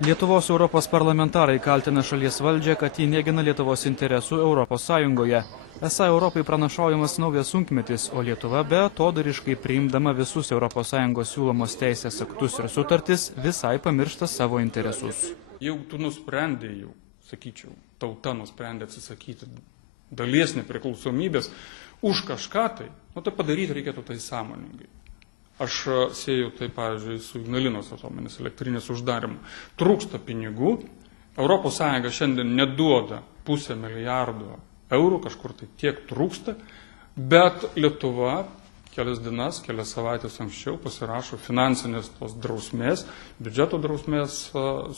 Lietuvos Europos parlamentarai kaltina šalies valdžią, kad ji negina Lietuvos interesų Europos Sąjungoje. Esą Europai pranašaujamas naujas sunkmetis, o Lietuva beatodairiškai priimdama visus Europos Sąjungos siūlomos teisės aktus ir sutartis visai pamiršta savo interesus. Jau tu nusprendė, sakyčiau, tauta nusprendė atsisakyti dalies nepriklausomybės už kažką tai padaryti reikėtų tai sąmoningai. Aš sieju tai, pavyzdžiui, su Ignalinos atominės elektrinės uždarimu. Trūksta pinigų, Europos Sąjunga šiandien neduoda 500 milijardo eurų, kažkur tai tiek trūksta, bet Lietuva kelias dienas, kelias savaitės anksčiau pasirašo finansinės tos drausmės, biudžeto drausmės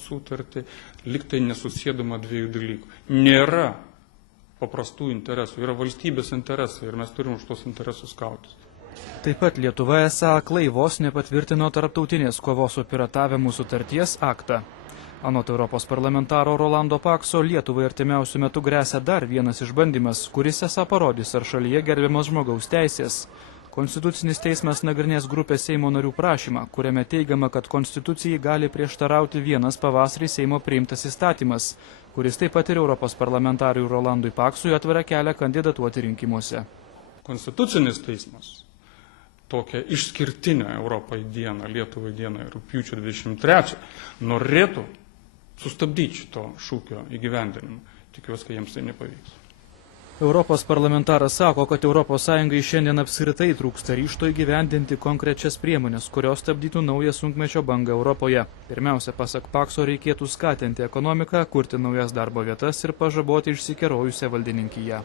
sutartį, lyg tai nesusėdama dviejų dalykų. Nėra paprastų interesų, yra valstybės interesai ir mes turim už tos interesus kautis. Taip pat Lietuva esą aklai vos nepatvirtino tarptautinės kovos su piratavimu sutarties aktą. Anot Europos parlamentaro Rolando Pakso, Lietuvai artimiausiu metu gresia dar vienas išbandymas, kuris esą parodys, ar šalyje gerbiamas žmogaus teisės. Konstitucinis teismas nagrinės grupės Seimo narių prašymą, kuriame teigiama, kad konstitucijai gali prieštarauti vienas pavasarį Seimo priimtas įstatymas, kuris taip pat ir Europos parlamentariui Rolandui Paksui atveria kelią kandidatuoti rinkimuose. Konstitucinis teismas tokią išskirtinę Europai dieną, Lietuvai dieną, rugpjūčio 23, norėtų sustabdyti šito šūkio įgyvendinimą. Tikiuosi, kad jiems tai nepavyks. Europos parlamentaras sako, kad Europos Sąjungai šiandien apskritai trūksta ryžto įgyvendinti konkrečias priemonės, kurios stabdytų naują sunkmečio bangą Europoje. Pirmiausia, pasak Pakso, reikėtų skatinti ekonomiką, kurti naujas darbo vietas ir pažaboti išsikerojusią valdininkiją.